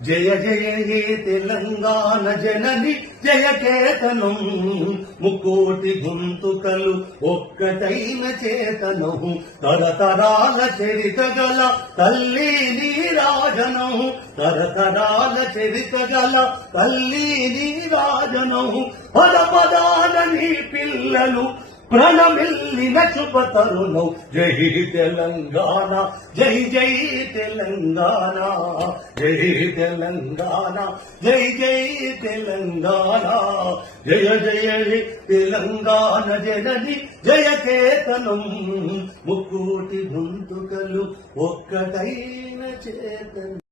జయ జయ హే తెలంగాణ జనని జయ కేతనం. ముకోటి గొంతుకలు ఒక్కటైన చేతనం తరతరాల చరిత గల తల్లి నీరాజనం తరతరాల చరిత గల తల్లి నీరాజనం పద పదాల నీ పిల్లలు ప్రణమిల్లిన శుభ తరుణం జై తెలంగాణ జై జై తెలంగాణ జై తెలంగాణ జై జై తెలంగాణ. జయ జయ తెలంగాణ జనని జయ కేతనం. ముక్కోటి గొంతుకలు ఒక్కటైన చేతనం.